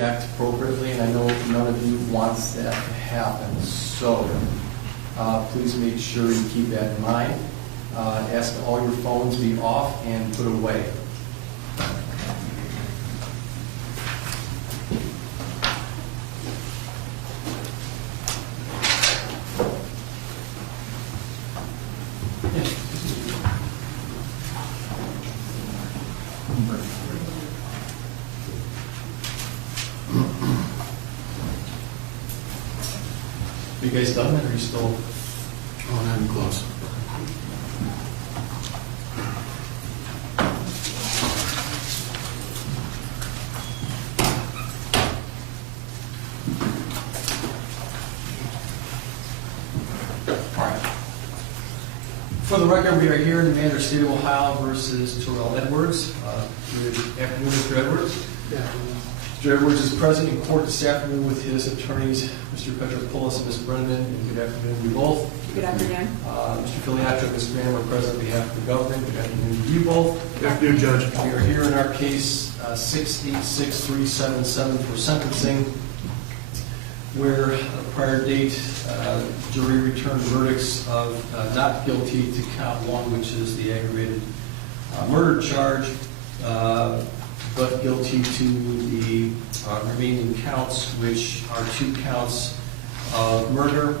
act appropriately, and I know none of you wants that to happen. So please make sure you keep that in mind. Ask all your phones be off and put away. Are you guys done, or are you still? Oh, not even close. All right. For the record, we are here in the matter of State of Ohio versus Tirrell Edwards. Good afternoon, Mr. Edwards. Yeah. Mr. Edwards is present in court this afternoon with his attorneys, Mr. Petropoulos and Ms. Brennan, and good afternoon to you both. Good afternoon. Mr. Filiatro and Ms. Graham are present on behalf of the government. Good afternoon to you both. Good afternoon, Judge. We are here in our case 686377 for sentencing, where the prior date jury returned verdicts of not guilty to count one, which is the aggravated murder charge, but guilty to the remaining counts, which are 2 counts of murder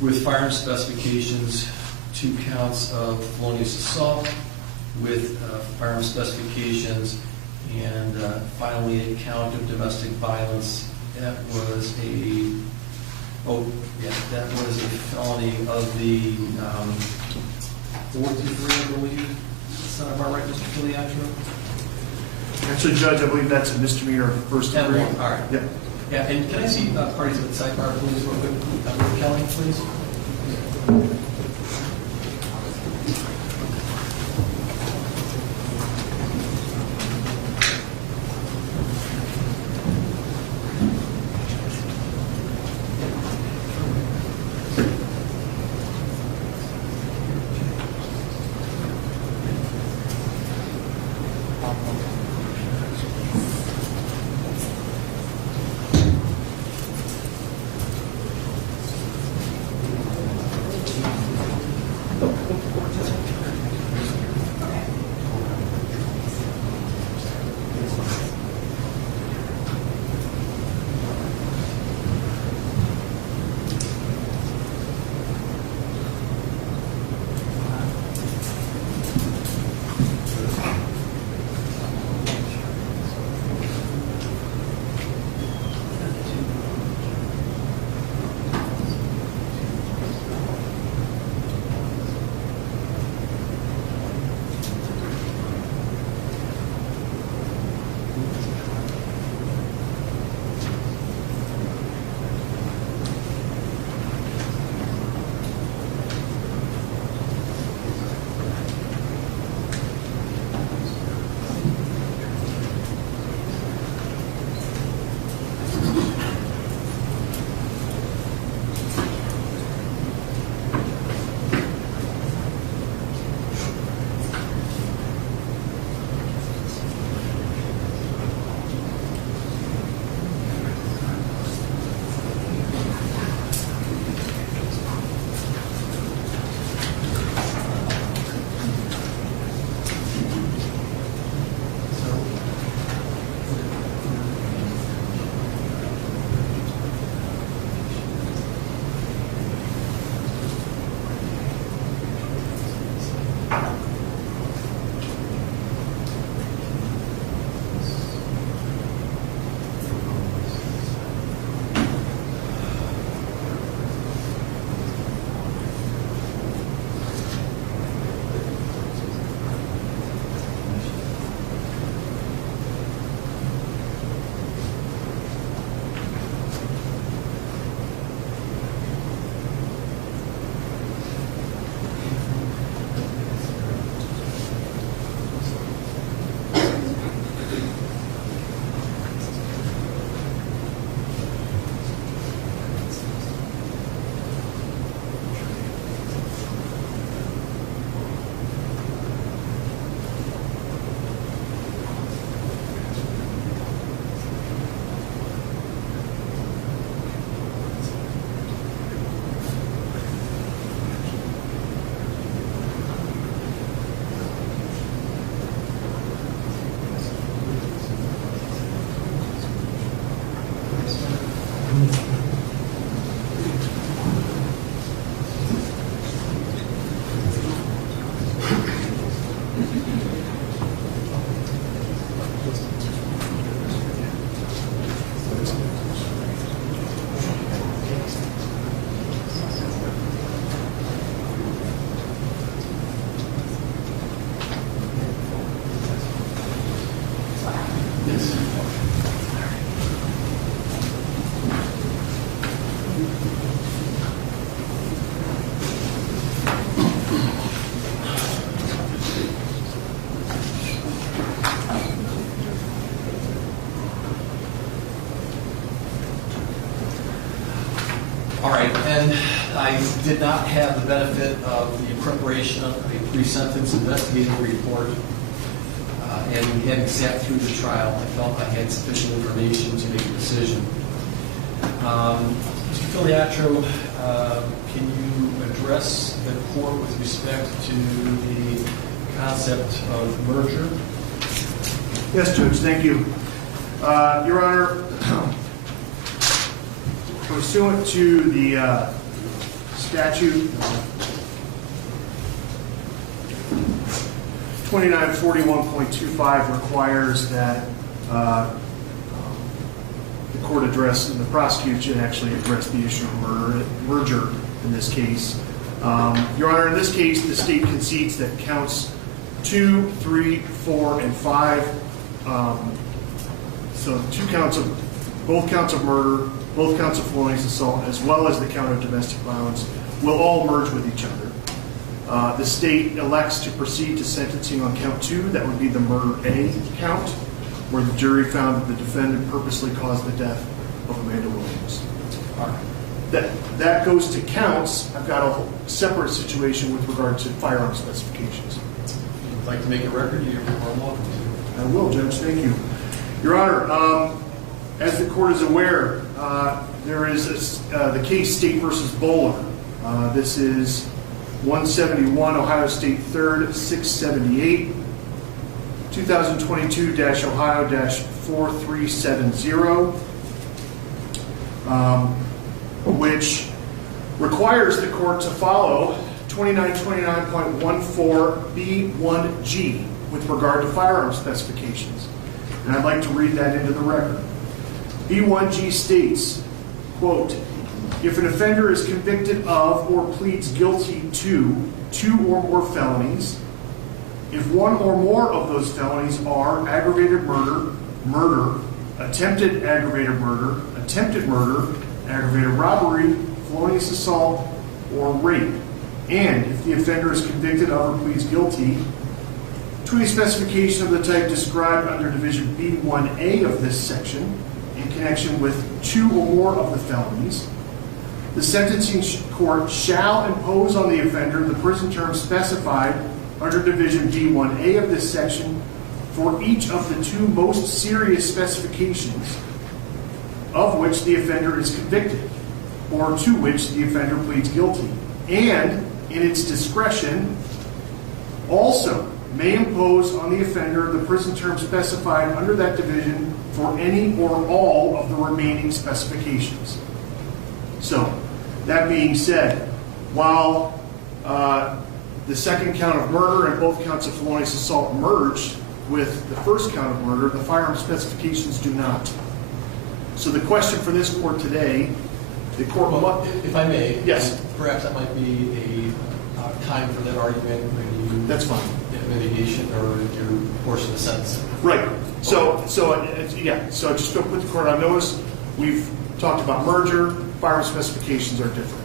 with firearm specifications, 2 counts of felonious assault with firearm specifications, and finally a count of domestic violence. That was a felony of the 4th degree, I believe. Sound about right, Mr. Filiatro? Actually, Judge, I believe that's a misdemeanor first degree. All right. Yep. Yeah, and can I see parties at the sidebar, please, real quick? Kelly, please. minutes. All right, and I did not have the benefit of the preparation of a pre-sentence investigative report. And having sat through the trial, I felt I had sufficient information to make a decision. Mr. Filiatro, can you address the court with respect to the concept of merger? Yes, Judge, thank you. Your Honor, pursuant to the statute 2941.25 requires that the court address, and the prosecution actually address the issue of merger in this case. Your Honor, in this case, the state concedes that counts 2, 3, 4, and 5. So both counts of murder, both counts of felonious assault, as well as the count of domestic violence, will all merge with each other. The state elects to proceed to sentencing on count 2, that would be the murder A count, where the jury found that the defendant purposely caused the death of Amanda Williams. That goes to counts. I've got a separate situation with regard to firearm specifications. If you'd like to make a record, you're more than welcome to. I will, Judge. Thank you. Your Honor, as the court is aware, there is the case State v. Bowler. This is 171 Ohio State 3rd, 678, 2022-Ohio-4370, which requires the court to follow 2929.14B1G with regard to firearm specifications. And I'd like to read that into the record. B1G states, quote, if an offender is convicted of or pleads guilty to 2 or more felonies, if one or more of those felonies are aggravated murder, murder, attempted aggravated murder, aggravated robbery, felonious assault, or rape, and if the offender is convicted of or pleads guilty to a specification of the type described under Division B1A of this section in connection with 2 or more of the felonies, the sentencing court shall impose on the offender the prison term specified under Division B1A of this section for each of the 2 most serious specifications of which the offender is convicted or to which the offender pleads guilty, and in its discretion also may impose on the offender the prison term specified under that division for any or all of the remaining specifications. So, that being said, while the second count of murder and both counts of felonious assault merged with the first count of murder, the firearm specifications do not. So the question for this court today, the court... Well, if I may, yes, perhaps that might be a time for that argument when you... That's fine. Mitigation or your portion of the sentence. Right. So just to put the court on notice, we've talked about merger. Firearm specifications are different.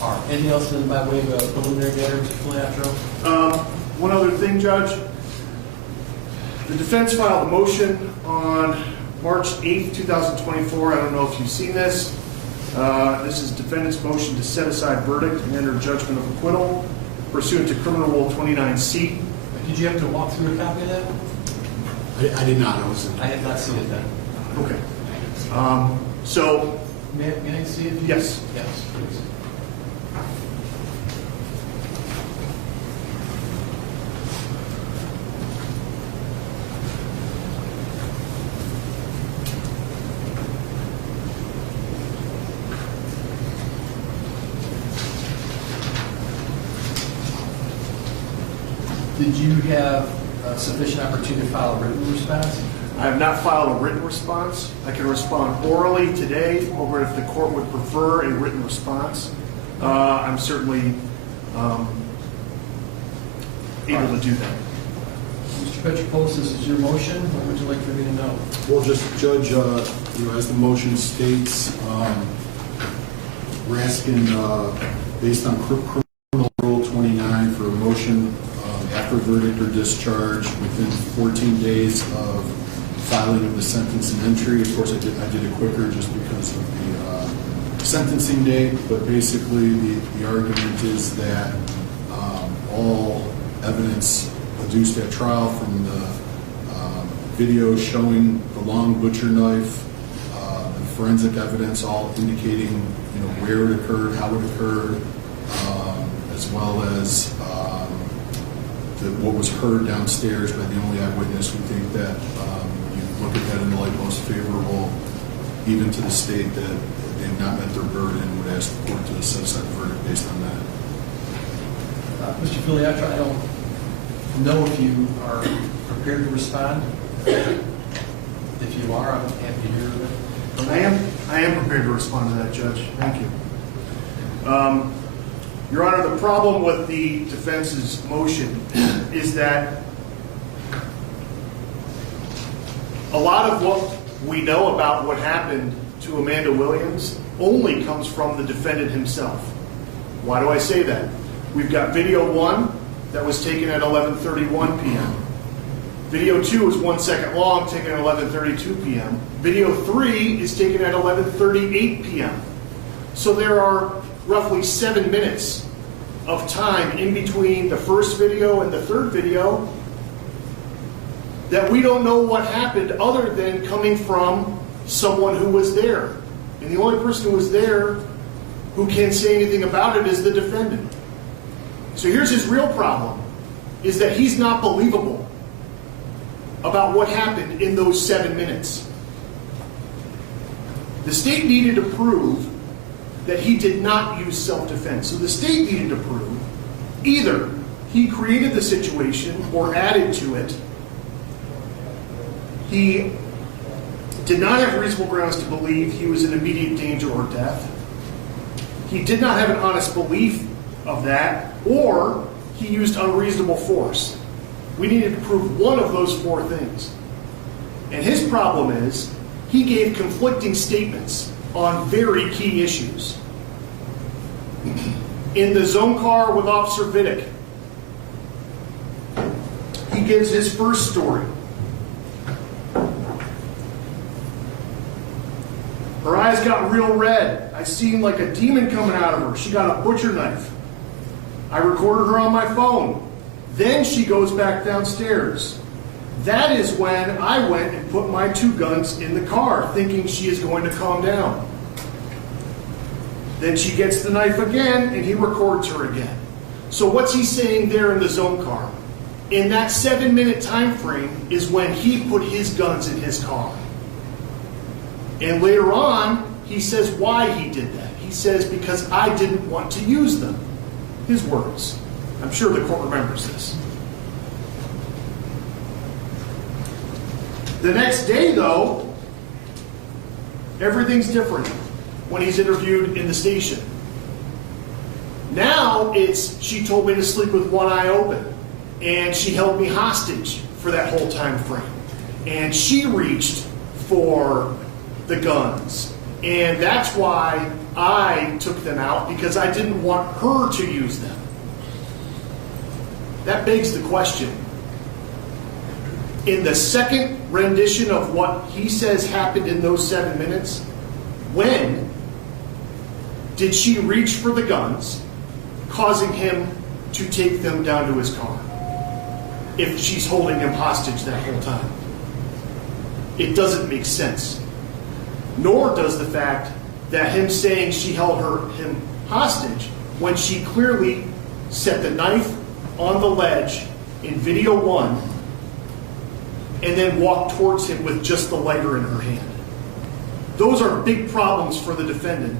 All right. Anything else by way of a preliminary matter, Mr. Filiatro? One other thing, Judge. The defense filed a motion on March 8th, 2024. I don't know if you've seen this. This is defendant's motion to set aside verdict and enter judgment of acquittal pursuant to Criminal Rule 29C. Did you have to walk through a copy of that? I did not. I had not seen it then. Okay. May I see it? Yes. Yes, please. Did you have sufficient opportunity to file a written response? I have not filed a written response. I can respond orally today, or if the court would prefer a written response, I'm certainly able to do that. Mr. Petropoulos, this is your motion. What would you like for me to know? no? Well, just Judge, as the motion states, we're asking, based on criminal rule 29, for a motion after verdict or discharge within 14 days of filing of the sentence and entry. Of course, I did it quicker just because of the sentencing date, but basically the argument is that all evidence adduced at trial from the video showing the long butcher knife, the forensic evidence all indicating where it occurred, how it occurred, as well as what was heard downstairs by the only eyewitness. We think that you look at that in the light most favorable, even to the state, that they have not met their burden and would ask the court to set aside the verdict based on that. Mr. Filiatra, I don't know if you are prepared to respond. If you are, I'm happy to hear it. I am prepared to respond to that, Judge. Thank you. Your Honor, the problem with the defense's motion is that a lot of what we know about what happened to Amanda Williams only comes from the defendant himself. Why do I say that? We've got video 1 that was taken at 11:31 p.m. Video 2 is 1 second long, taken at 11:32 p.m. Video 3 is taken at 11:38 p.m. So there are roughly 7 minutes of time in between the first video and the third video that we don't know what happened other than coming from someone who was there. And the only person who was there who can say anything about it is the defendant. So here's his real problem, is that he's not believable about what happened in those 7 minutes. The state needed to prove that he did not use self-defense. So the state needed to prove either he created the situation or added to it, he did not have reasonable grounds to believe he was in immediate danger or death, he did not have an honest belief of that, or he used unreasonable force. We needed to prove one of those 4 things. And his problem is he gave conflicting statements on very key issues. In the zone car with Officer Vidic, he gives his first story. Her eyes got real red. I seen like a demon coming out of her. She got a butcher knife. I recorded her on my phone. Then she goes back downstairs. That is when I went and put my 2 guns in the car, thinking she is going to calm down. Then she gets the knife again, and he records her again. So what's he saying there in the zone car? In that 7-minute time frame is when he put his guns in his car. And later on, he says why he did that. He says, because I didn't want to use them. His words. I'm sure the court remembers this. The next day, though, everything's different when he's interviewed in the station. Now it's, she told me to sleep with one eye open, and she held me hostage for that whole time frame. And she reached for the guns. And that's why I took them out, because I didn't want her to use them. That begs the question. In the second rendition of what he says happened in those 7 minutes, when did she reach for the guns, causing him to take them down to his car, if she's holding him hostage that whole time? It doesn't make sense. Nor does the fact that him saying she held him hostage when she clearly set the knife on the ledge in video 1 and then walked towards him with just the lighter in her hand. Those are big problems for the defendant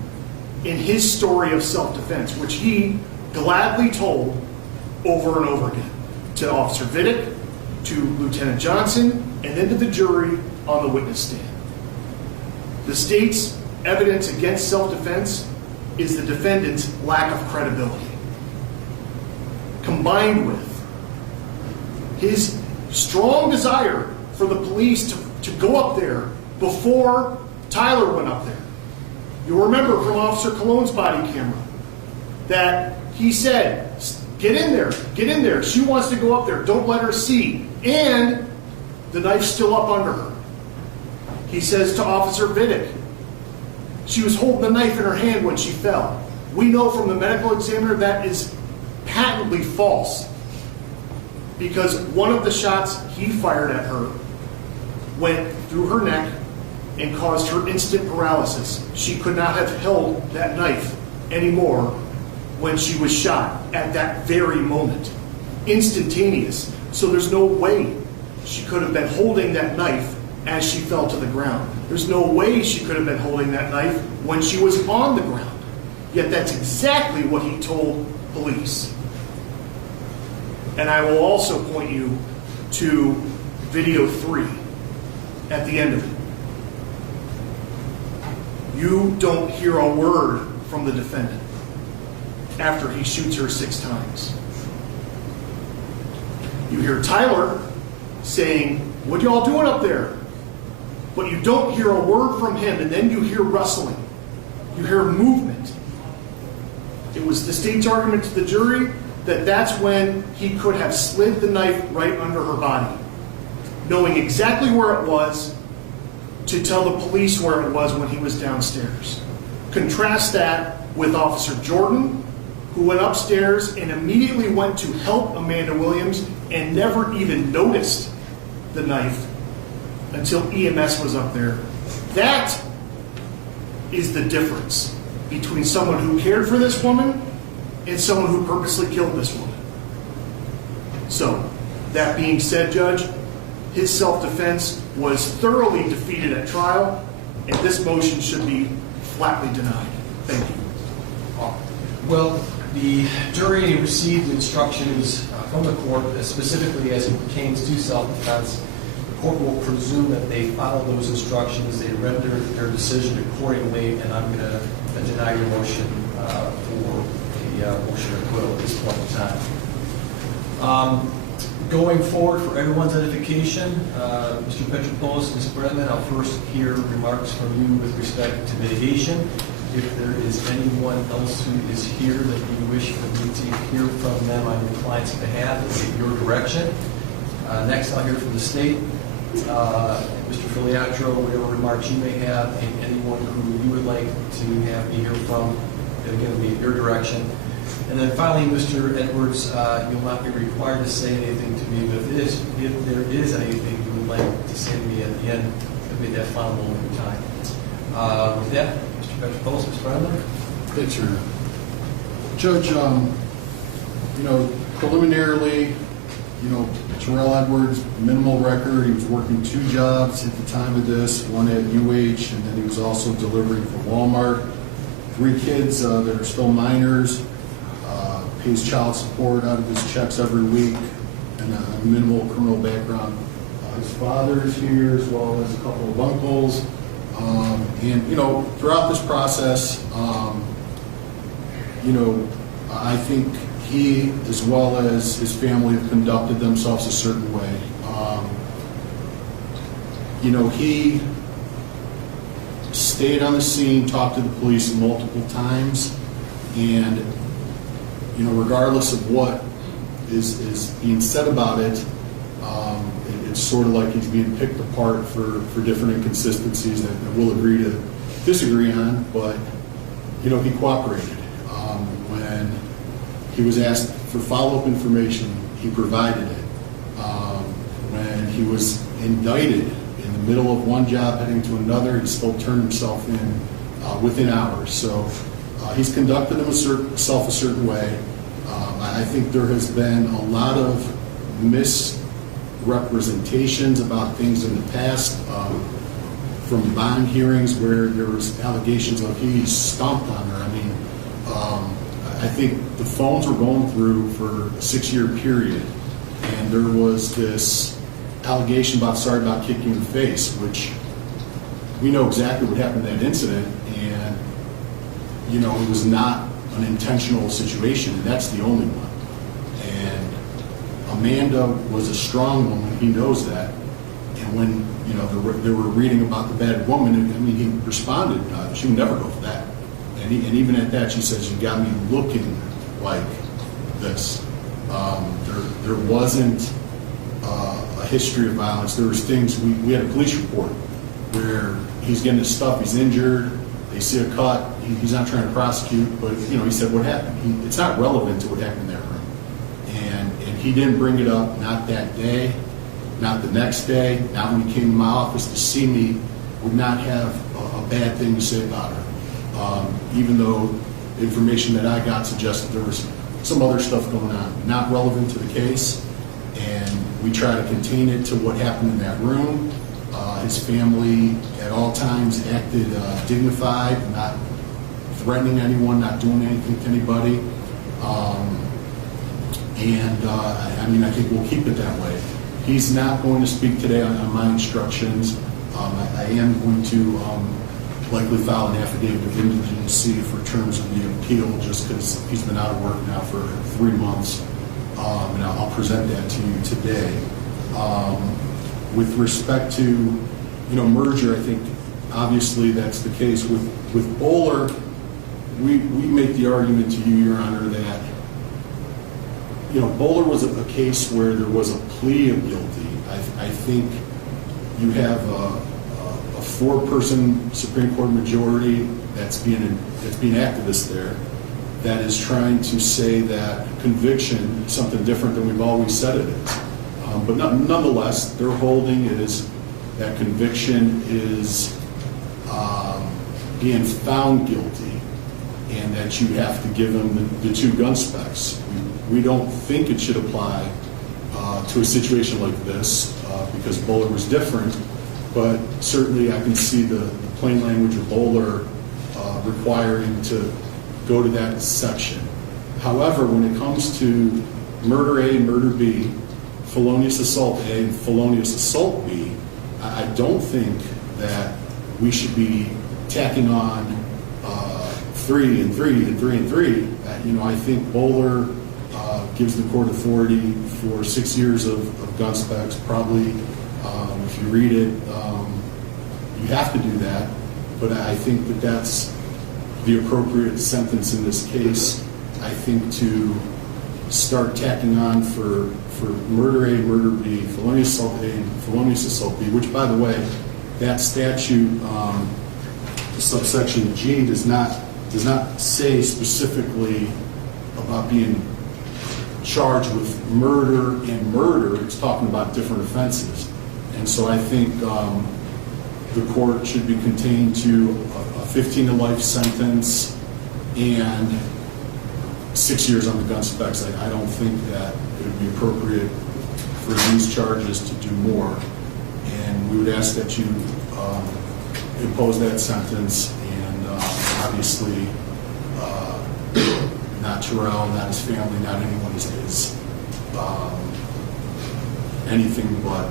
in his story of self-defense, which he gladly told over and over again to Officer Vidic, to Lieutenant Johnson, and then to the jury on the witness stand. The state's evidence against self-defense is the defendant's lack of credibility, combined with his strong desire for the police to to go up there before Tyler went up there. You'll remember from Officer Cologne's body camera that he said, get in there, get in there. She wants to go up there, don't let her see. And the knife's still up under her. He says to Officer Vidic, she was holding the knife in her hand when she fell. We know from the medical examiner that is patently false, because one of the shots he fired at her went through her neck and caused her instant paralysis. She could not have held that knife anymore when she was shot at that very moment. Instantaneous. So there's no way she could have been holding that knife as she fell to the ground. There's no way she could have been holding that knife when she was on the ground. Yet that's exactly what he told police. And I will also point you to video 3 at the end of it. You don't hear a word from the defendant after he shoots her 6 times. You hear Tyler saying, "What y'all doing up there?" But you don't hear a word from him, and then you hear rustling. You hear movement. It was the state's argument to the jury that that's when he could have slid the knife right under her body, knowing exactly where it was to tell the police where it was when he was downstairs. Contrast that with Officer Jordan, who went upstairs and immediately went to help Amanda Williams and never even noticed the knife until EMS was up there. That is the difference between someone who cared for this woman and someone who purposely killed this woman. So, that being said, Judge, his self-defense was thoroughly defeated at trial, and this motion should be flatly denied. Thank you. Well, the jury received instructions from the court, specifically as it pertains to self-defense. The court will presume that they followed those instructions, they rendered their decision accordingly, and I'm going to deny your motion for a motion of acquittal at this point in time. Going forward, for everyone's edification, Mr. Petropoulos, Ms. Brennan, I'll first hear remarks from you with respect to mitigation. If there is anyone else who is here that you wish for me to hear from them on your client's behalf, it's in your direction. Next, I'll hear from the state. Mr. Filiatro, whatever remarks you may have, and anyone who you would like to have me hear from, again, will be in your direction. And then finally, Mr. Edwards, you'll not be required to say anything to me, but if there is anything you would like to say to me at the end, it'll be that final moment in time. With that, Mr. Petropoulos, Ms. Brennan. Thanks, Your Honor. Judge, preliminarily, Tirrell Edwards, minimal record. He was working 2 jobs at the time of this, one at UH, and then he was also delivering for Walmart. 3 kids that are still minors. Pays child support out of his checks every week, and a minimal criminal background. His father's here, as well as a couple of uncles. Throughout this process, I think he, as well as his family, have conducted themselves a certain way. He stayed on the scene, talked to the police multiple times, and regardless of what is being said about it, it's sort of like he's being picked apart for different inconsistencies that we'll agree to disagree on, but he cooperated. When he was asked for follow-up information, he provided it. When he was indicted in the middle of one job heading to another, he still turned himself in within hours. So he's conducted himself a certain way. I think there has been a lot of misrepresentations about things in the past, from bond hearings where there was allegations of he stomped on her. I think the phones were going through for a 6-year period, and there was this allegation about kicking in the face, which we know exactly what happened in that incident, and it was not an intentional situation, and that's the only one. And Amanda was a strong woman, he knows that, And when, you know, they were reading about the bad woman, I mean, he responded, she would never go for that. And even at that, she says, you got me looking like this. There wasn't a history of violence. There was things, we had a police report where he's getting his stuff, he's injured, they see a cut, he's not trying to prosecute, but, you know, he said what happened. It's not relevant to what happened in that room. And he didn't bring it up, not that day, not the next day, not when he came to my office to see me, would not have a bad thing to say about her. Even though the information that I got suggested there was some other stuff going on, not relevant to the case, and we try to contain it to what happened in that room. His family at all times acted dignified, not threatening anyone, not doing anything to anybody. I mean, I think we'll keep it that way. He's not going to speak today on my instructions. I am going to likely file an affidavit of indigency for terms of the appeal, just because he's been out of work now for 3 months, and I'll present that to you today. With respect to, you know, merger, I think obviously that's the case. With Bowler, we make the argument to you, Your Honor, that, you know, Bowler was a case where there was a plea of guilty. I think you have a 4-person Supreme Court majority that's being activist there, that is trying to say that conviction is something different than we've always said it is. But nonetheless, their holding is that conviction is being found guilty, and that you have to give them the 2 gun specs. We don't think it should apply to a situation like this because Bowler was different, but certainly I can see the plain language of Bowler requiring to go to that section. However, when it comes to murder A and murder B, felonious assault A and felonious assault B, I don't think that we should be tacking on 3 and 3 and 3 and 3. You know, I think Bowler gives the court authority for 6 years of gun specs. Probably, if you read it, you have to do that. But I think that that's the appropriate sentence in this case. I think to start tacking on for murder A, murder B, felonious assault A, and felonious assault B, which, by the way, that statute, subsection G, does not say specifically about being charged with murder and murder. It's talking about different offenses. And so I think the court should be contained to a 15 to life sentence and 6 years on the gun specs. I don't think that it would be appropriate for these charges to do more. And we would ask that you impose that sentence, and obviously not Tirrell, not his family, not anyone is anything but,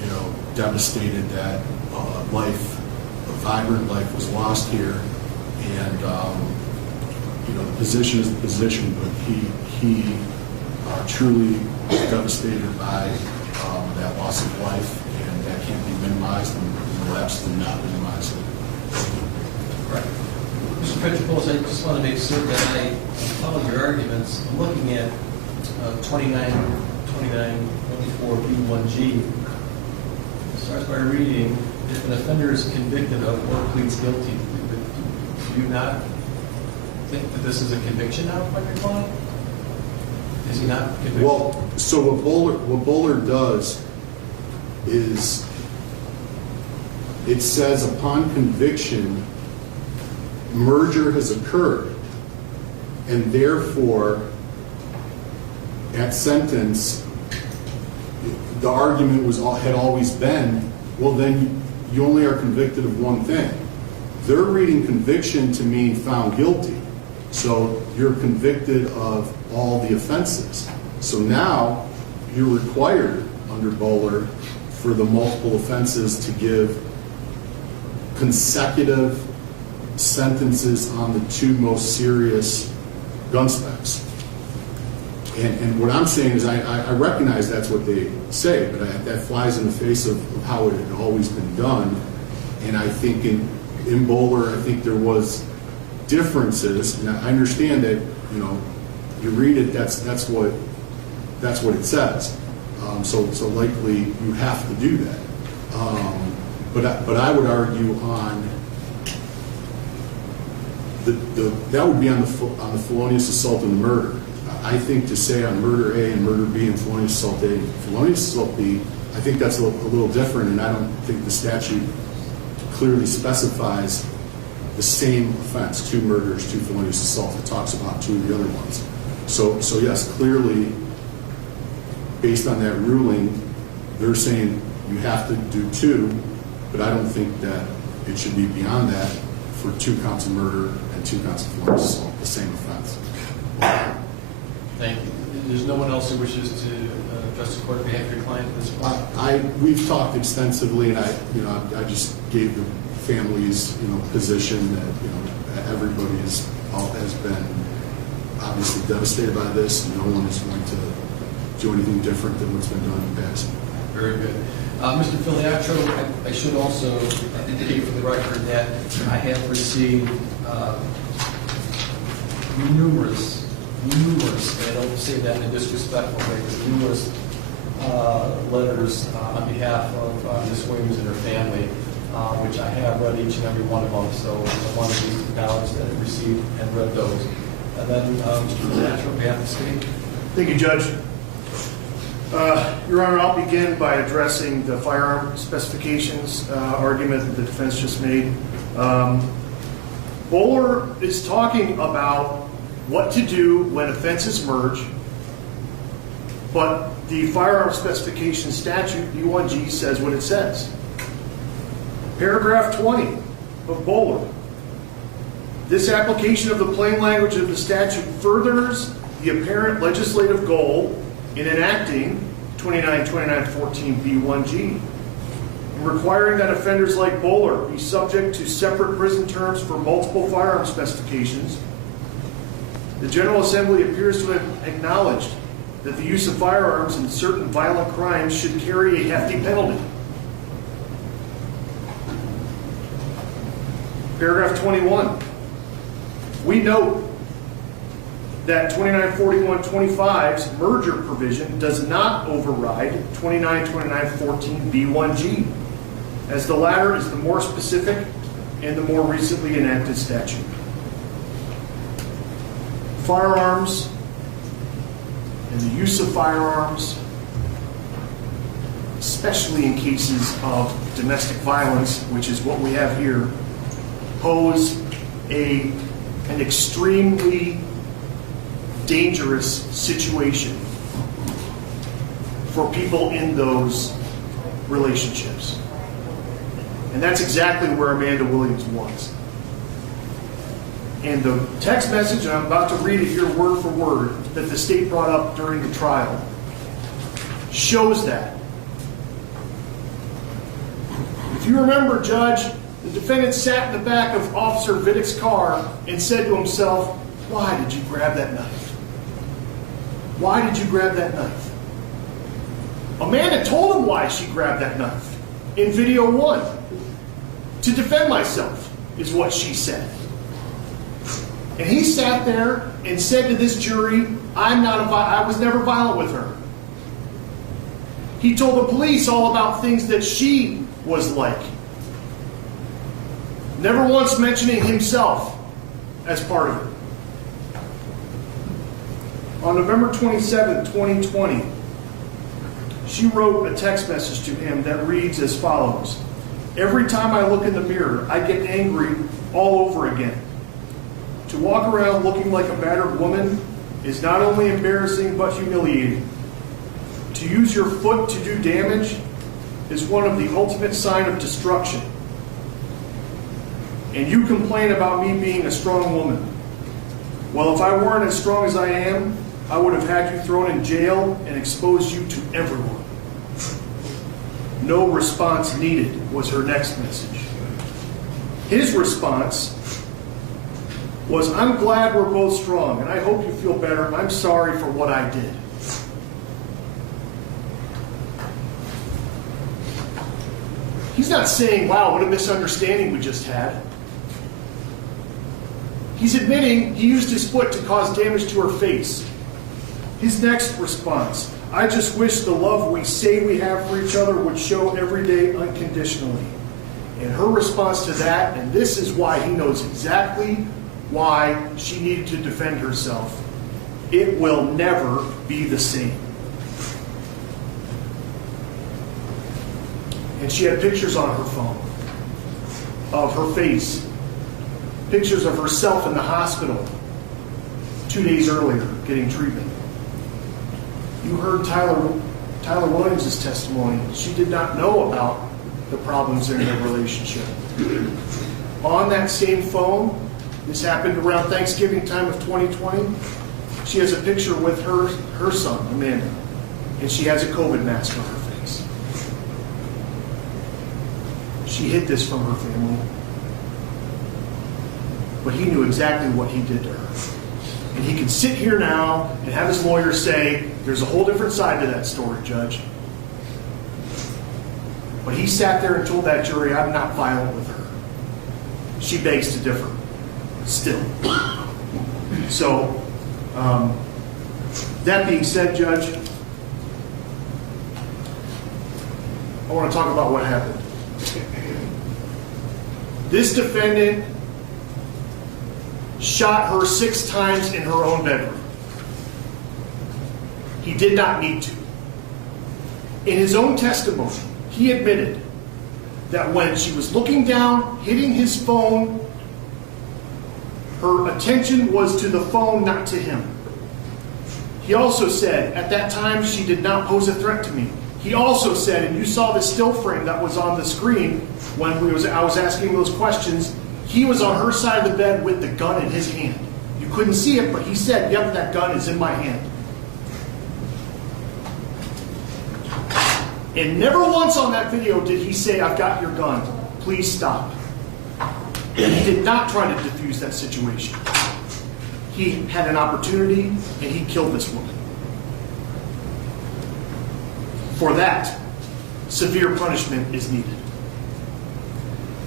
you know, devastated that life, a vibrant life, was lost here. And you know, the position is the position, but he truly was devastated by that loss of life, and that can't be minimized, and we'll absolutely not minimize it. Right. Mr. Petropoulos, I just want to make certain that I follow your arguments. I'm looking at 2924B1G. It starts by reading, if an offender is convicted of or pleads guilty, do you not think that this is a conviction now, by your client? Is he not convicted? Well, so what Bowler does is it says upon conviction, merger has occurred, and therefore, at sentence, the argument had always been, well, then you only are convicted of one thing. They're reading conviction to mean found guilty. So you're convicted of all the offenses. So now you're required under Bowler for the multiple offenses to give consecutive sentences on the 2 most serious gun specs. And what I'm saying is I recognize that's what they say, but that flies in the face of how it had always been done. And I think in Bowler, I think there was differences, and I understand that, you know, you read it, that's what it says. So likely you have to do that. But I would argue on that would be on the felonious assault and murder. I think to say on murder A and murder B and felonious assault A, felonious assault B, I think that's a little different, and I don't think the statute clearly specifies the same offense, 2 murders, 2 felonious assaults. It talks about 2 of the other ones. So yes, clearly, based on that ruling, they're saying you have to do 2, but I don't think that it should be beyond that for 2 counts of murder and 2 counts of felonious assault, the same offense. Thank you. There's no one else who wishes to address the court on behalf of your client at this point? We've talked extensively, and I just gave the family's position that everybody has been obviously devastated by this. No one is going to do anything different than what's been done in the past. Very good. Mr. Filiatro, I should also indicate for the record that I have received numerous, and I don't say that in a disrespectful way, but numerous letters on behalf of Ms. Williams and her family, which I have read each and every one of them, so I want to acknowledge that I received and read those. And then, Mr. Filiatro, on behalf of the state. Thank you, Judge. Your Honor, I'll begin by addressing the firearm specifications argument that the defense just made. Bowler is talking about what to do when offenses merge, but the firearm specification statute, B1G, says what it says. Paragraph 20 of Bowler. This application of the plain language of the statute furthers the apparent legislative goal in enacting 292914B1G, and requiring that offenders like Bowler be subject to separate prison terms for multiple firearm specifications. The General Assembly appears to have acknowledged that the use of firearms in certain violent crimes should carry a hefty penalty. Paragraph 21. We note that 294125's merger provision does not override 292914B1G, as the latter is the more specific and the more recently enacted statute. Firearms and the use of firearms, especially in cases of domestic violence, which is what we have here, pose an extremely dangerous situation for people in those relationships. And that's exactly where Amanda Williams was. And the text message, and I'm about to read it here word for word, that the state brought up during the trial, shows that. If you remember, Judge, the defendant sat in the back of Officer Viddick's car and said to himself, "Why did you grab that knife? Why did you grab that knife?" Amanda told him why she grabbed that knife in video 1. To defend myself, is what she said. And he sat there and said to this jury, I was never violent with her. He told the police all about things that she was like, never once mentioning himself as part of it. On November 27, 2020, she wrote a text message to him that reads as follows: "Every time I look in the mirror, I get angry all over again. To walk around looking like a battered woman is not only embarrassing but humiliating. To use your foot to do damage is one of the ultimate sign of destruction. And you complain about me being a strong woman. Well, if I weren't as strong as I am, I would have had you thrown in jail and exposed you to everyone." No response needed was her next message. His response was, "I'm glad we're both strong, and I hope you feel better. I'm sorry for what I did." He's not saying, "Wow, what a misunderstanding we just had." He's admitting he used his foot to cause damage to her face. His next response, "I just wish the love we say we have for each other would show every day unconditionally." And her response to that, and this is why he knows exactly why she needed to defend herself, "It will never be the same." And she had pictures on her phone of her face, pictures of herself in the hospital 2 days earlier getting treatment. You heard Tyler Williams' testimony. She did not know about the problems in their relationship. On that same phone, this happened around Thanksgiving time of 2020, she has a picture with her son, Amanda, and she has a COVID mask on her face. She hid this from her family, but he knew exactly what he did to her. And he can sit here now and have his lawyer say, "There's a whole different side to that story, Judge." But he sat there and told that jury, "I'm not violent with her." She begs to differ, still. So, that being said, Judge, I want to talk about what happened. This defendant shot her 6 times in her own bedroom. He did not need to. In his own testimony, he admitted that when she was looking down, hitting his phone, her attention was to the phone, not to him. He also said, at that time, she did not pose a threat to me. He also said, and you saw the still frame that was on the screen when I was asking those questions, he was on her side of the bed with the gun in his hand. You couldn't see it, but he said, "Yep, that gun is in my hand." And never once on that video did he say, "I've got your gun. Please stop." And he did not try to defuse that situation. He had an opportunity, and he killed this woman. For that, severe punishment is needed.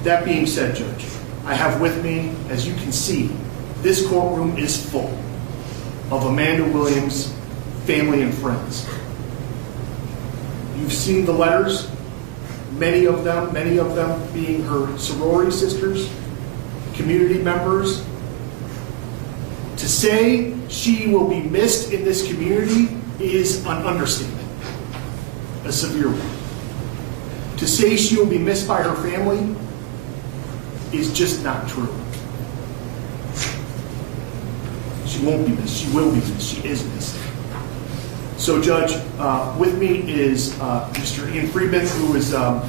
That being said, Judge, I have with me, as you can see, this courtroom is full of Amanda Williams' family and friends. You've seen the letters, many of them being her sorority sisters, community members. To say she will be missed in this community is an understatement, a severe one. To say she will be missed by her family is just not true. She won't be missed. She will be missed. She is missed. So, Judge, with me is Mr. Ian Friedman, who is the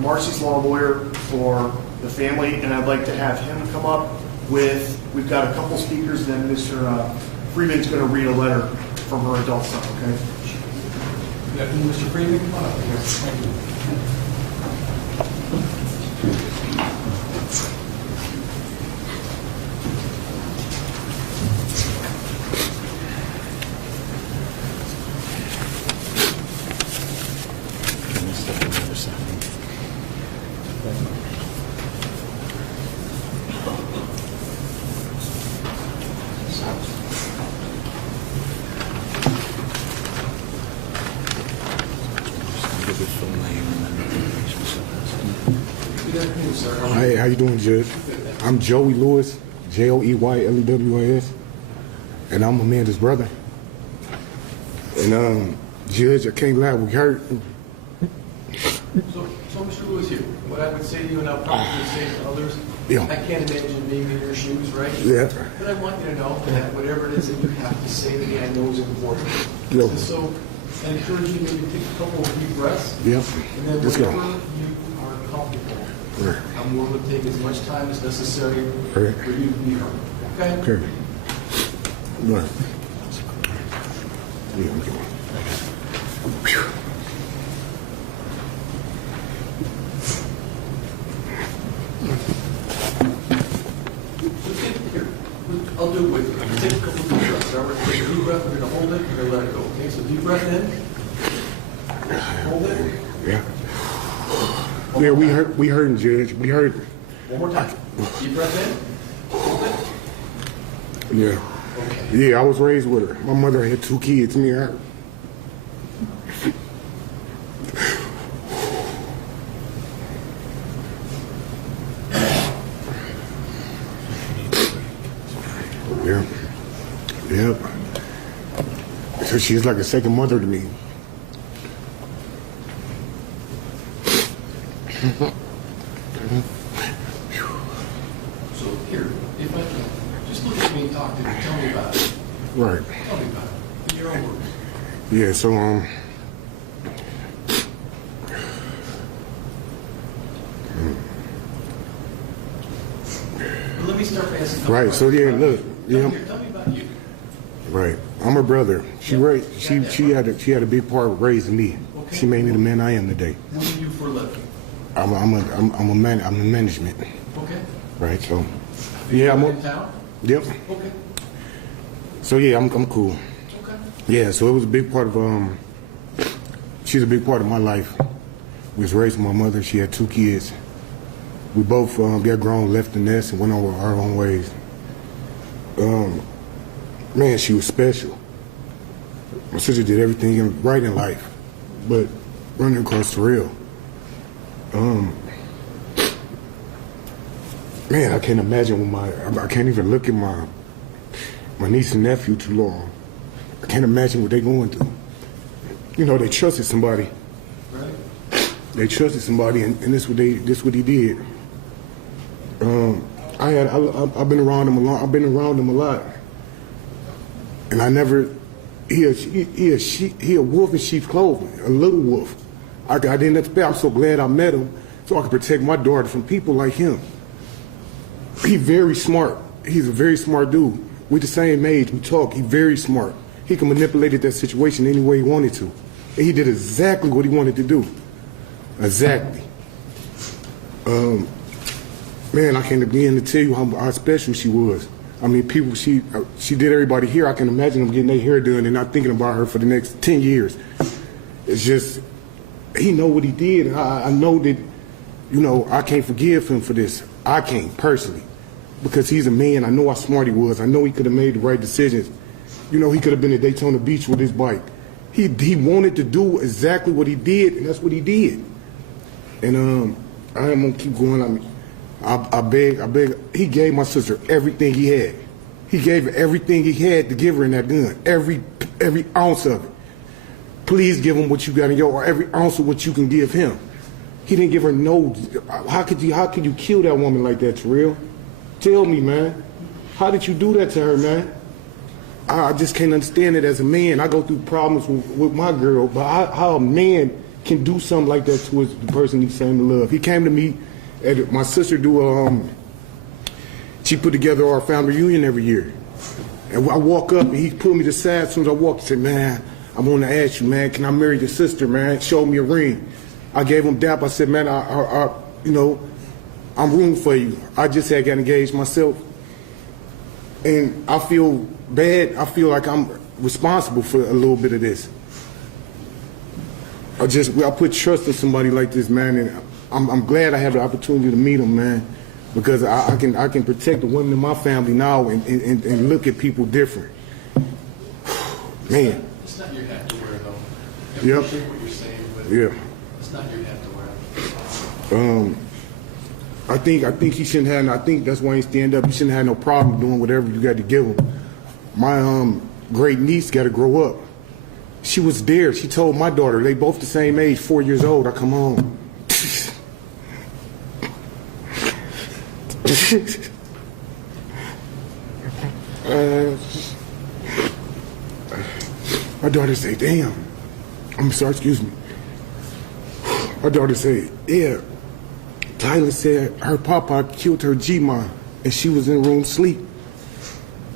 Marcy's Law lawyer for the family, and I'd like to have him come up with, we've got a couple speakers, and then Mr. Friedman's going to read a letter from her adult son, okay? Good afternoon, Mr. Freeman. Come on up here. Thank you. Hey, how you doing, Judge? I'm Joey Lewis, Joeylewas, and I'm Amanda's brother. And Judge, I can't lie, we hurt. So Mr. Lewis here, what I would say to you, and I'll probably say to others, Yeah. I can't imagine being in your shoes, right? Yeah. But I want you to know that whatever it is that you have to say to me, I know is important. Yeah. And so I encourage you maybe take a couple of deep breaths. Yeah. And then Let's whenever go. you are comfortable, Right. I'm willing to take as much time as necessary Right. for you to be heard. Okay? Okay. Right. Yeah, I'm going. Phew. Here. I'll do it with you. Take a couple deep breaths. All right, take a deep breath. We're going to hold it. We're going to let it go. Okay, so deep breath in. Hold it. Yeah. Yeah, we heard him, Judge. We heard. One more time. Deep breath in. Hold it. Yeah. Okay. Yeah, I was raised with her. My mother had 2 kids, me and her. Yeah. Yep. So she's like a second mother to me. So here, if I can, just look at me and talk to me. Tell me about it. Right. Tell me about it. In your own words. Yeah, so But let me start by asking. right, so yeah, look, yeah. Tell me about you. Right. I'm her brother. She had a big part of raising me. Okay. She made me the man I am today. What do you do for a living? I'm in management. Okay. Right. So yeah, in town? Yep. Okay. So yeah, I'm cool. Okay. Yeah, so it was a big part of she's a big part of my life. We was raised with my mother. She had 2 kids. We both got grown, left the nest, and went on our own ways. Man, she was special. My sister did everything right in life, but running across Tirrell. Man, I can't imagine I can't even look at my niece and nephew too long. I can't imagine what they're going through. You know, they trusted somebody. Right. They trusted somebody, and this what he did. I've been around him a lot. I've been around him a lot, and I never. He a wolf in sheep's clothing, a little wolf. I didn't expect. I'm so glad I met him, so I could protect my daughter from people like him. He's very smart. He's a very smart dude. We're the same age. We talk. He's very smart. He can manipulate that situation any way he wanted to, and he did exactly what he wanted to do. Exactly. Man, I can't begin to tell you how special she was. I mean, people, she did everybody here. I can imagine them getting their hair done and not thinking about her for the next 10 years. It's just, he know what he did. I know that, you know, I can't forgive him for this. I can't, personally, because he's a man. I know how smart he was. I know he could have made the right decisions. You know, he could have been at Daytona Beach with his bike. He wanted to do exactly what he did, and that's what he did. And I am gonna keep going. I mean, I beg. He gave my sister everything he had. He gave her everything he had to give her in that gun. Every ounce of it. Please give him what you got in your, or every ounce of what you can give him. He didn't give her no. How could you kill that woman like that, Tirrell? Tell me, man. How did you do that to her, man? I just can't understand it as a man. I go through problems with my girl, but how a man can do something like that to the person he's saying to love. He came to me, and my sister she put together our family reunion every year. And I walk up, and he pulled me to the side. As soon as I walk, he said, man, I want to ask you, man, can I marry your sister, man? Show me a ring. I gave him dap. I said, man, I'm rooting for you. I just had got engaged myself. And I feel bad. I feel like I'm responsible for a little bit of this. I put trust in somebody like this, man, and I'm glad I have the opportunity to meet him, man, because I can protect the women in my family now and look at people different. Man. It's not your hat to wear, though. I Yep. appreciate what you're saying, but Yeah. it's not your hat to wear. I think he shouldn't have. I think that's why he stand up. He shouldn't have no problem doing whatever you got to give him. My great niece got to grow up. She was there. She told my daughter, they both the same age, 4 years old. I come home. My daughter say, damn. I'm sorry, excuse me. My daughter say, yeah. Tyler said her papa killed her G-Ma and she was in the room asleep.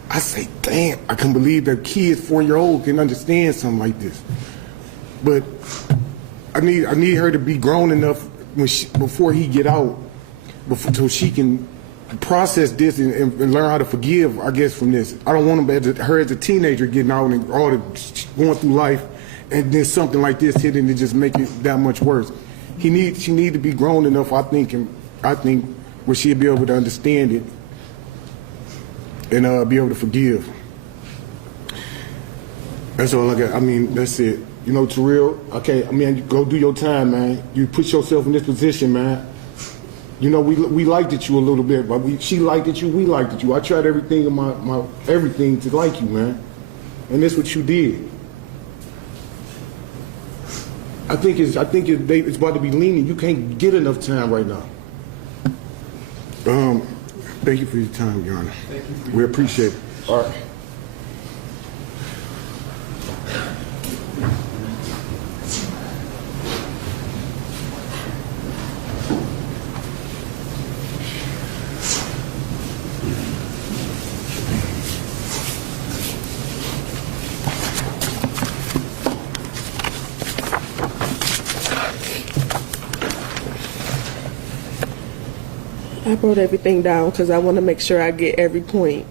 I say, damn, I can't believe that kid, 4-year-old, can understand something like this. But I need her to be grown enough before he get out, so she can process this and learn how to forgive, I guess, from this. I don't want her as a teenager getting out and all the going through life, and then something like this hitting to just make it that much worse. She need to be grown enough, I think, where she'll be able to understand it and be able to forgive. That's all I got. I mean, that's it. You know, Tirrell, okay, I mean, go do your time, man. You put yourself in this position, man. You know, we liked it you a little bit, but she liked it you, we liked it you. I tried everything in my everything to like you, man. And that's what you did. I think it's about to be lenient. You can't get enough time right now. Thank you for your time, Your Honor. Thank you for We your appreciate it. All right. I wrote everything down because I want to make sure I get every point.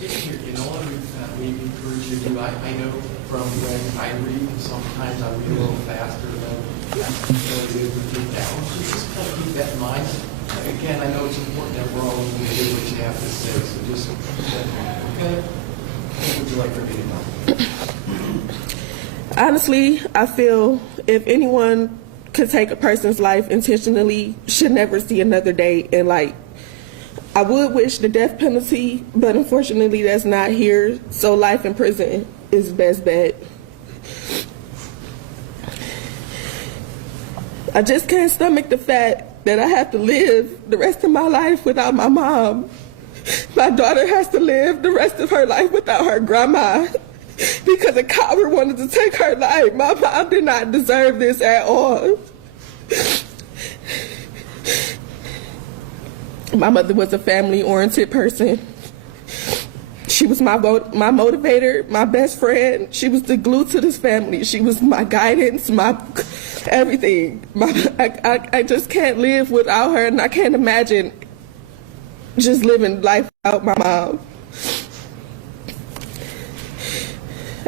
You know what we encourage you to do? I know from when I read, sometimes I read a little faster than what it is to read down. So just kind of keep that in mind. Again, I know it's important that we're all going to do what you have to say, so just, okay? What would you like for me to know? Honestly, I feel if anyone could take a person's life intentionally, should never see another day in light. I would wish the death penalty, but unfortunately that's not here, so life in prison is best bet. I just can't stomach the fact that I have to live the rest of my life without my mom. My daughter has to live the rest of her life without her grandma because a coward wanted to take her life. My mom did not deserve this at all. My mother was a family-oriented person. She was my motivator, my best friend. She was the glue to this family. She was my guidance, my everything. I just can't live without her, and I can't imagine just living life without my mom.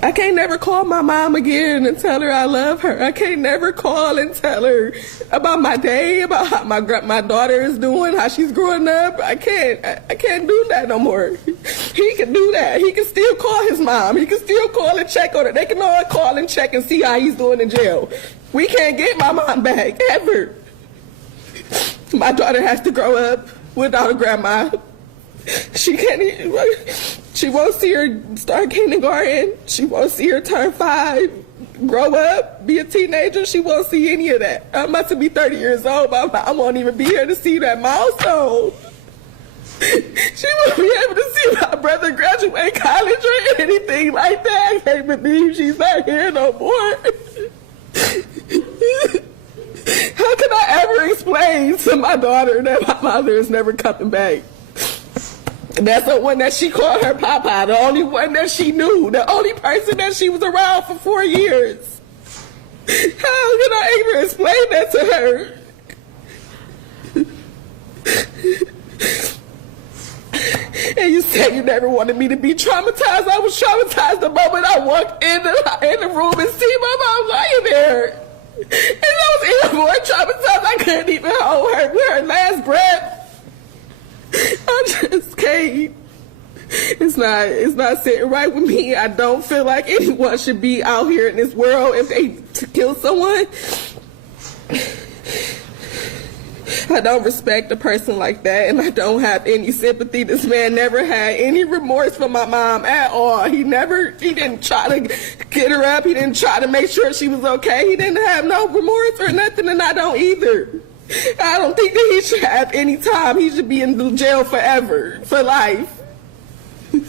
I can't never call my mom again and tell her I love her. I can't never call and tell her about my day, about how my daughter is doing, how she's growing up. I can't do that no more. He can do that. He can still call his mom. He can still call and check on her. They can all call and check and see how he's doing in jail. We can't get my mom back, ever. My daughter has to grow up without a grandma. She won't see her start kindergarten. She won't see her turn 5, grow up, be a teenager. She won't see any of that. I'm about to be 30 years old. My mom won't even be here to see that milestone. She won't be able to see my brother graduate college or anything like that. I can't believe she's not here no more. How can I ever explain to my daughter that my mother is never coming back? That's the one that she called her papa, the only one that she knew, the only person that she was around for 4 years. How can I even explain that to her? And you said you never wanted me to be traumatized. I was traumatized the moment I walked in the room and see my mom lying there. And I was even more traumatized. I couldn't even hold her with her last breath. I just can't. It's not sitting right with me. I don't feel like anyone should be out here in this world if they kill someone. I don't respect a person like that, and I don't have any sympathy. This man never had any remorse for my mom at all. He didn't try to get her up. He didn't try to make sure she was okay. He didn't have no remorse or nothing, and I don't either. I don't think that he should have any time. He should be in jail forever, for life. And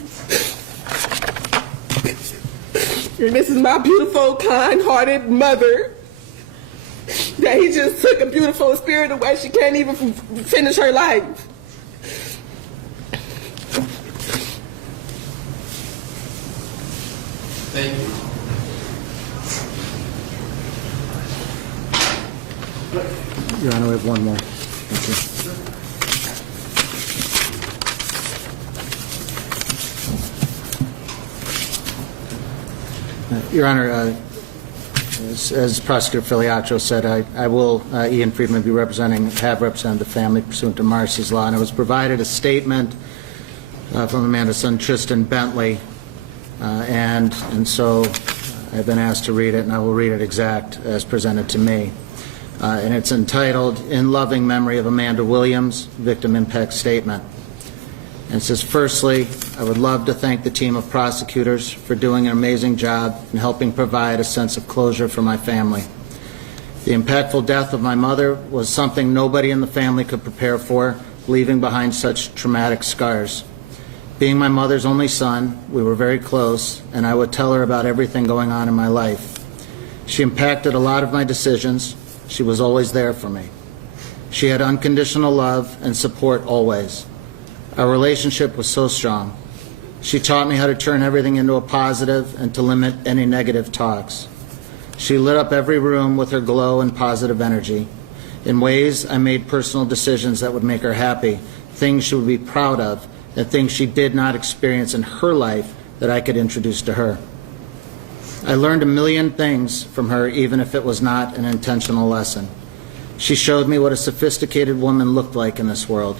this is my beautiful, kind-hearted mother that he just took a beautiful spirit away. She can't even finish her life. Thank you. Your Honor, we have one more. Thank Your Honor, as Prosecutor Filiatro said, I will, Ian Friedman, have represented the family pursuant to Marcy's Law, and I was provided a statement from Amanda's son, Tristan Bentley, and so I've been asked to read it, and I will read it exact as presented to me. And it's entitled, "In Loving Memory of Amanda Williams, Victim Impact Statement." And it says, "Firstly, I would love to thank the team of prosecutors for doing an amazing job in helping provide a sense of closure for my family. The impactful death of my mother was something nobody in the family could prepare for, leaving behind such traumatic scars. Being my mother's only son, we were very close, and I would tell her about everything going on in my life. She impacted a lot of my decisions. She was always there for me. She had unconditional love and support always. Our relationship was so strong. She taught me how to turn everything into a positive and to limit any negative talks. She lit up every room with her glow and positive energy. In ways, I made personal decisions that would make her happy, things she would be proud of, and things she did not experience in her life that I could introduce to her. I learned a million things from her, even if it was not an intentional lesson. She showed me what a sophisticated woman looked like in this world,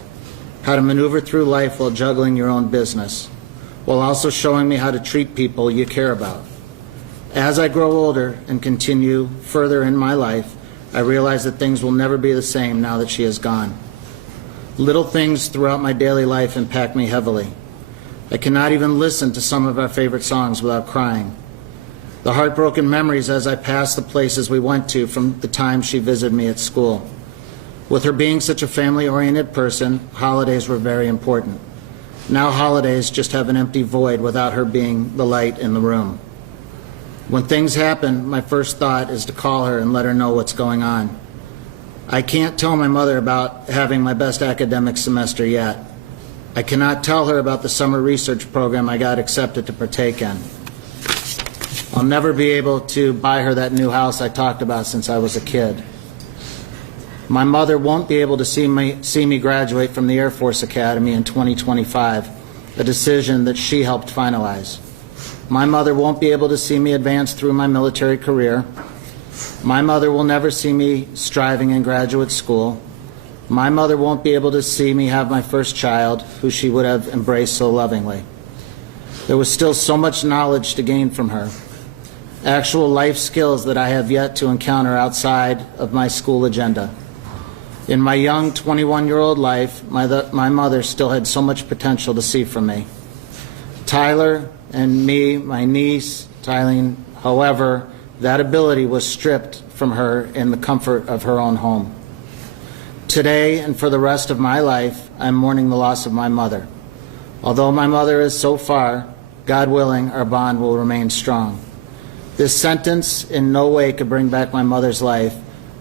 how to maneuver through life while juggling your own business, while also showing me how to treat people you care about. As I grow older and continue further in my life, I realize that things will never be the same now that she is gone. Little things throughout my daily life impact me heavily. I cannot even listen to some of our favorite songs without crying. The heartbroken memories as I pass the places we went to from the time she visited me at school. With her being such a family-oriented person, holidays were very important. Now holidays just have an empty void without her being the light in the room. When things happen, my first thought is to call her and let her know what's going on. I can't tell my mother about having my best academic semester yet. I cannot tell her about the summer research program I got accepted to partake in. I'll never be able to buy her that new house I talked about since I was a kid. My mother won't be able to see me graduate from the Air Force Academy in 2025, a decision that she helped finalize. My mother won't be able to see me advance through my military career. My mother will never see me striving in graduate school. My mother won't be able to see me have my first child, who she would have embraced so lovingly. There was still so much knowledge to gain from her, actual life skills that I have yet to encounter outside of my school agenda. In my young 21-year-old life, my mother still had so much potential to see from me. Tyler and me, my niece, Tylene, however, that ability was stripped from her in the comfort of her own home. Today and for the rest of my life, I'm mourning the loss of my mother. Although my mother is so far, God willing, our bond will remain strong. This sentence in no way could bring back my mother's life,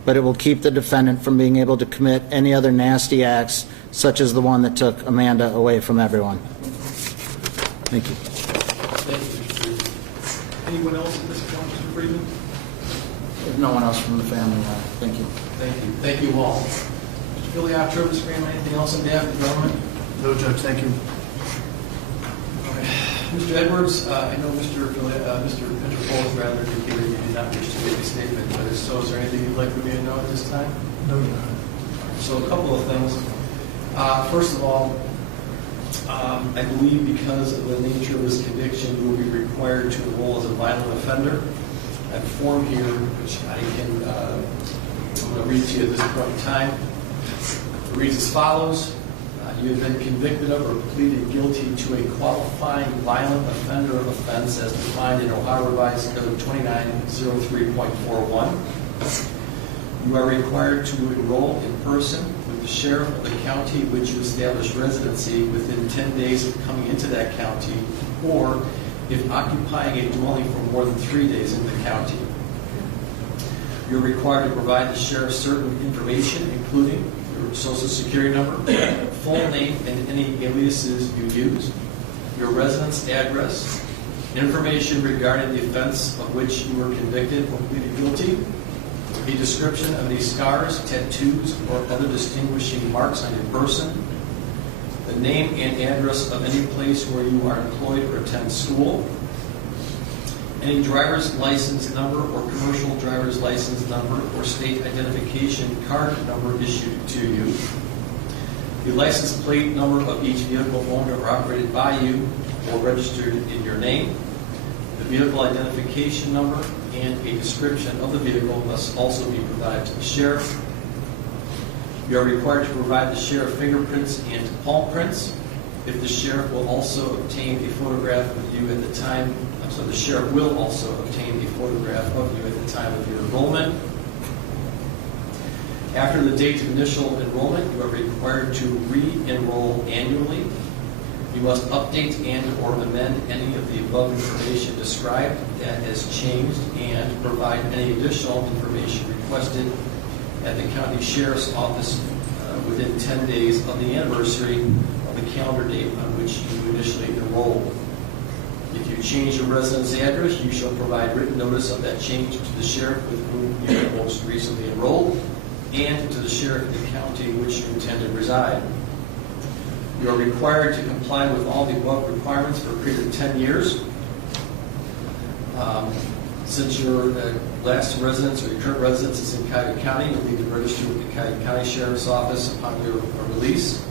but it will keep the defendant from being able to commit any other nasty acts, such as the one that took Amanda away from everyone. Thank you. Thank you, Mr. Friedman. Anyone else at this point, Mr. Friedman? If no one else from the family, thank you. Thank you. Thank you all. Mr. Filiatro, Mr. Graham, anything else on behalf of the government? No, Judge, thank you. Mr. Edwards, I know Mr. Foles rather indicated you did not wish to make a statement, but if so, is there anything you'd like for me to know at this time? No, Your Honor. So a couple of things. First of all, I believe because of the nature of this conviction, you will be required to enroll as a violent offender. That form here, which I'm going to read to you at this point in time, it reads as follows. You have been convicted of or pleaded guilty to a qualifying violent offender offense as defined in Ohio Revised Code 2903.41. You are required to enroll in person with the sheriff of the county in which you establish residency within 10 days of coming into that county, or if occupying a dwelling for more than 3 days in the county. You're required to provide the sheriff certain information, including your social security number, full name, and any aliases you use, your residence address, information regarding the offense of which you were convicted or pleaded guilty, a description of any scars, tattoos, or other distinguishing marks on your person, the name and address of any place where you are employed or attend school, Any driver's license number or commercial driver's license number or state identification card number issued to you. The license plate number of each vehicle owned or operated by you or registered in your name. The vehicle identification number and a description of the vehicle must also be provided to the sheriff. You are required to provide the sheriff fingerprints and palm prints. If the sheriff will also obtain a photograph of you at the time, so the sheriff will also obtain a photograph of you at the time of your enrollment. After the date of initial enrollment, you are required to re-enroll annually. You must update and/or amend any of the above information described that has changed and provide any additional information requested at the county sheriff's office within 10 days of the anniversary of the calendar date on which you initially enrolled. If you change your residence address, you shall provide written notice of that change to the sheriff with whom you have most recently enrolled and to the sheriff of the county in which you intend to reside. You are required to comply with all the above requirements for a period of 10 years. Since your last residence or your current residence is in Cuyahoga County, you'll need to register with the Cuyahoga County Sheriff's Office upon your release.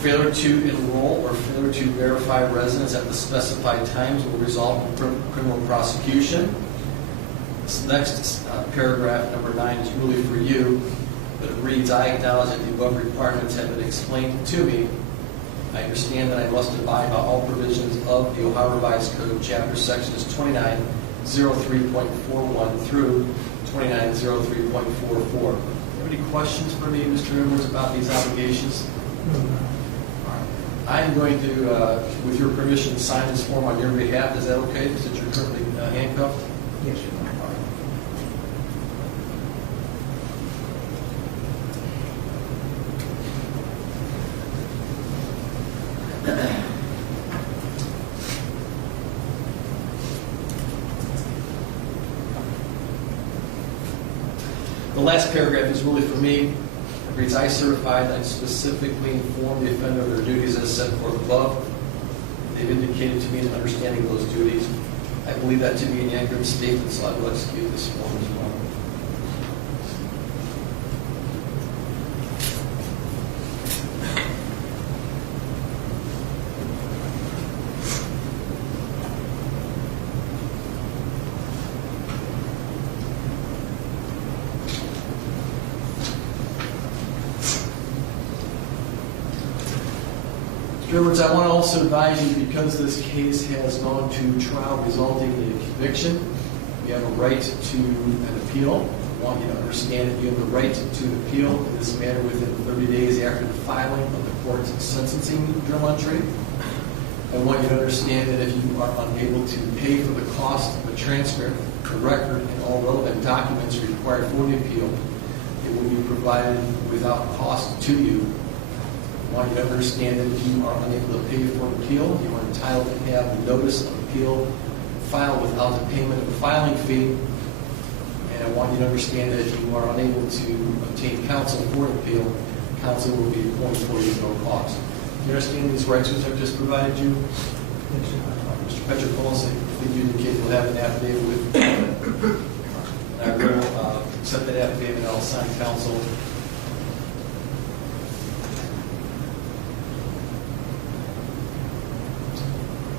Failure to enroll or failure to verify residence at the specified times will result in criminal prosecution. This next paragraph, number 9, is really for you, but it reads, I acknowledge that the above requirements have been explained to me. I understand that I must abide by all provisions of the Ohio Revised Code, chapter sections 2903.41 through 2903.44. Do you have any questions for me, Mr. Edwards, about these obligations? I'm going to, with your permission, sign this form on your behalf. Is that okay, since you're currently handcuffed? Yes, sir. The last paragraph is really for me. It reads, I certify that I specifically informed the offender of their duties as set forth above. They've indicated to me an understanding of those duties. I believe that to be an accurate statement, so I will execute this form as well. Mr. Edwards, I want to also advise you, because this case has gone to trial resulting in a conviction, you have a right to an appeal. I want you to understand that you have the right to an appeal in this matter within 30 days after the filing of the court's sentencing journal entry. I want you to understand that if you are unable to pay for the cost of a transcript, the record, and all relevant documents required for the appeal, it will be provided without cost to you. I want you to understand that if you are unable to pay for an appeal, you are entitled to have the notice of appeal filed without the payment of a filing fee. And I want you to understand that if you are unable to obtain counsel for an appeal, counsel will be appointed for you at no cost. You understand these rights which I've just provided you? Yes, sir. Mr. Petropoulos, I think you indicated you'll have an affidavit with I will accept that affidavit and I'll sign counsel.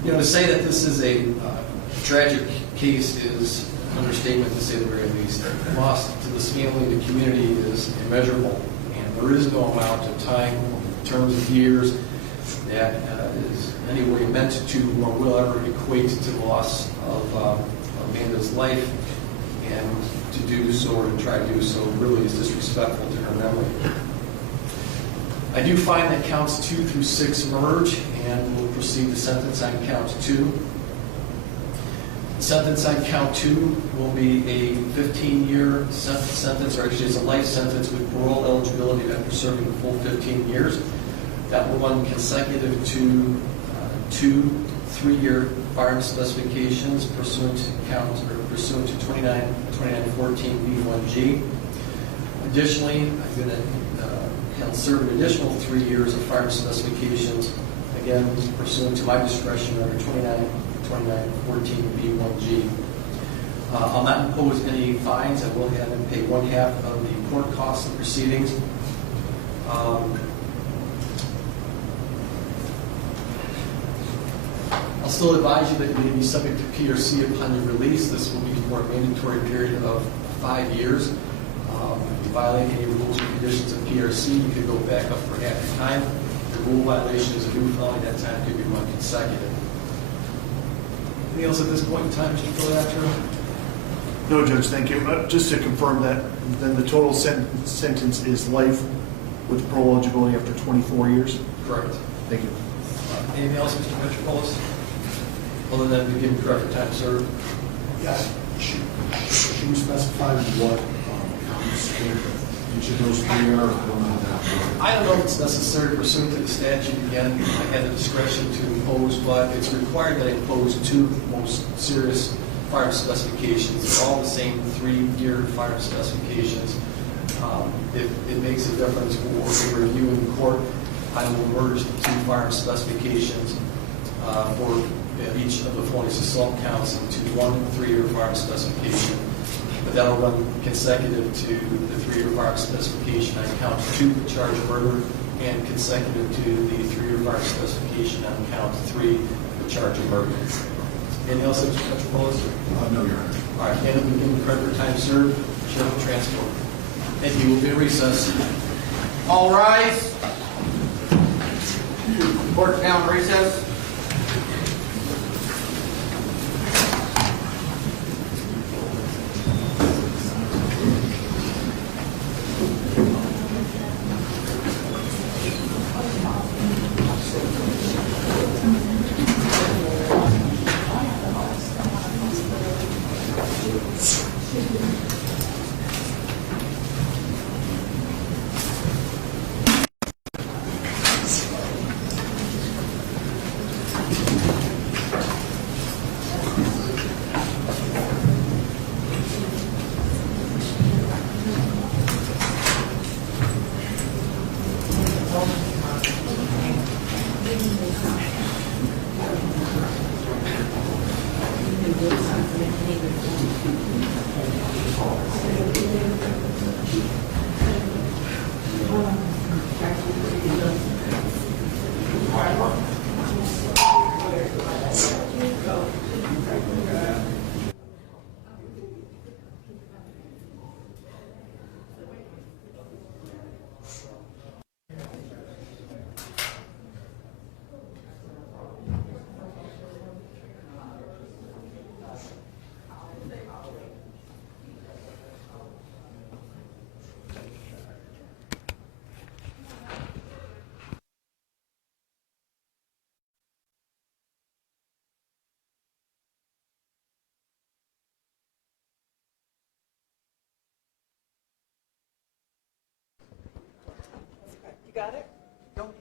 You know, to say that this is a tragic case is an understatement, to say the very least. The loss to this family and the community is immeasurable, and there is no amount of time, in terms of years, that is anyway meant to or will ever equate to the loss of Amanda's life, and to do so or to try to do so really is disrespectful to her memory. I do find that counts 2 through 6 merge, and we'll proceed to sentence on count 2. Sentence on count 2 will be a 15-year sentence, or actually it's a life sentence with parole eligibility after serving the full 15 years. That will run consecutive to 2 3-year firearm specifications pursuant to 2914B1G. Additionally, I'm going to serve an additional 3 years of firearm specifications, again pursuant to my discretion under 2914B1G. I'll not impose any fines. I will have them pay one half of the court costs and proceedings. I'll still advise you that you may be subject to PRC upon your release. This will be for a mandatory period of 5 years. If you violate any rules or conditions of PRC, you could go back up for half your time. If the rule violation is a new felony, that time could be 1 consecutive. Anything else at this point in time, Mr. Filiatro? No, Judge, thank you. Just to confirm that, then the total sentence is life with parole eligibility after 24 years? Correct. Thank you. Anything else, Mr. Petropoulos? Other than we give him credit for time served? Yes. Should we specify what counts each of those 3 are? I don't know if it's necessary pursuant to the statute. Again, I had the discretion to impose, but it's required that I impose 2 most serious firearm specifications. They're all the same 3-year firearm specifications. If it makes a difference when we're reviewing in court, I will merge the 2 firearm specifications for each of the felonious assault counts into 1 3-year firearm specification. But that'll run consecutive to the 3-year firearm specification on count 2, the charge of murder, and consecutive to the 3-year firearm specification on count 3, the charge of murder. Anything else, Mr. Petropoulos? No, Your Honor. All right, and we give credit for time served. Sheriff of Transport. Thank you. We'll be in recess. All rise. Court now in recess. You got it? Don't